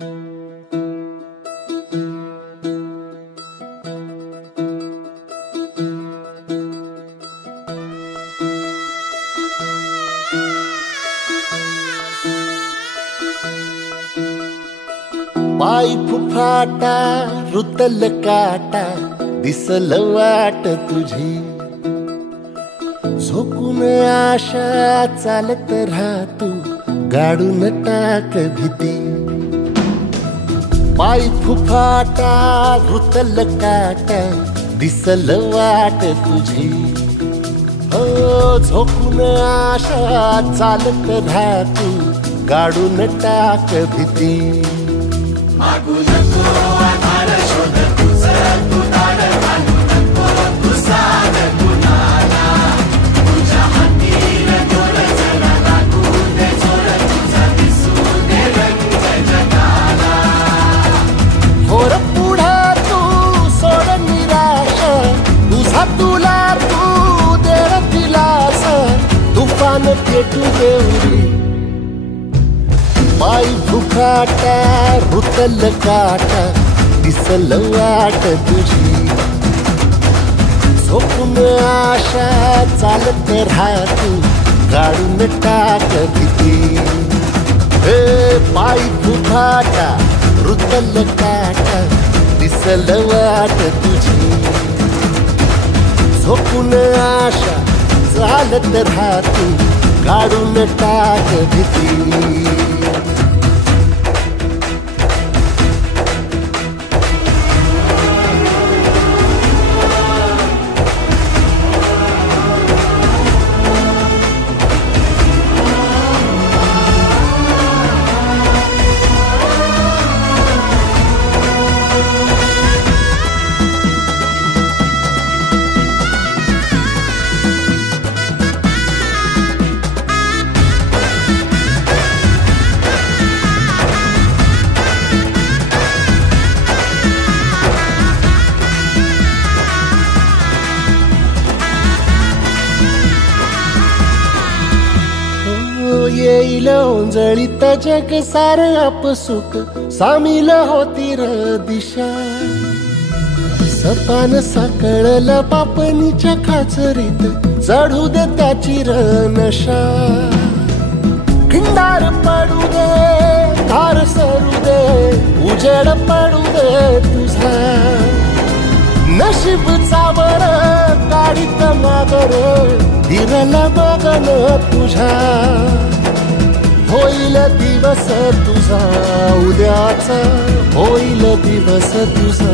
पाय फुफाटा रुतल काटा दिसल वाट तुझी झोकून आशा चालत राहतू गाडून टाक भीती पाय फुफाटा रुतल काटा दिसल वाट तुझी हो झोकून आशा चालत राहतू गाडून टाक भीती मागू नको आधार शोध तुझं तू दाड घालू नको तू साध कुणाला तुझ्या हातीन दोर जरा लागू दे जोर तुझा दिसू दे रंग जगाला होर पुढे तू सोड निराश तुझा तुला तू दे दिलास तुफान पेटू देऊरी पाय फुफाटा रुतल काटा दिसल वाट तुझी झोपून आशा चालत राहतू गाडून टाक भीती पाय फुफाटा रुतल काटा दिसल वाट तुझी झोपून आशा चालत राहतू गाडून टाक भीती येईल ओंजळीत जग सार आपसुक सामील होती र दिशा सपान साकळल पापणीच्या खाचरीत चढू दे त्याची र नशा खिंडार पडू दे धार सरू दे उजेड पडू दे तुझा नशीब चावर काढीत मागर दिरल बघन तुझा होईल दिवस तुझा उद्याचा होईल दिवस तुझा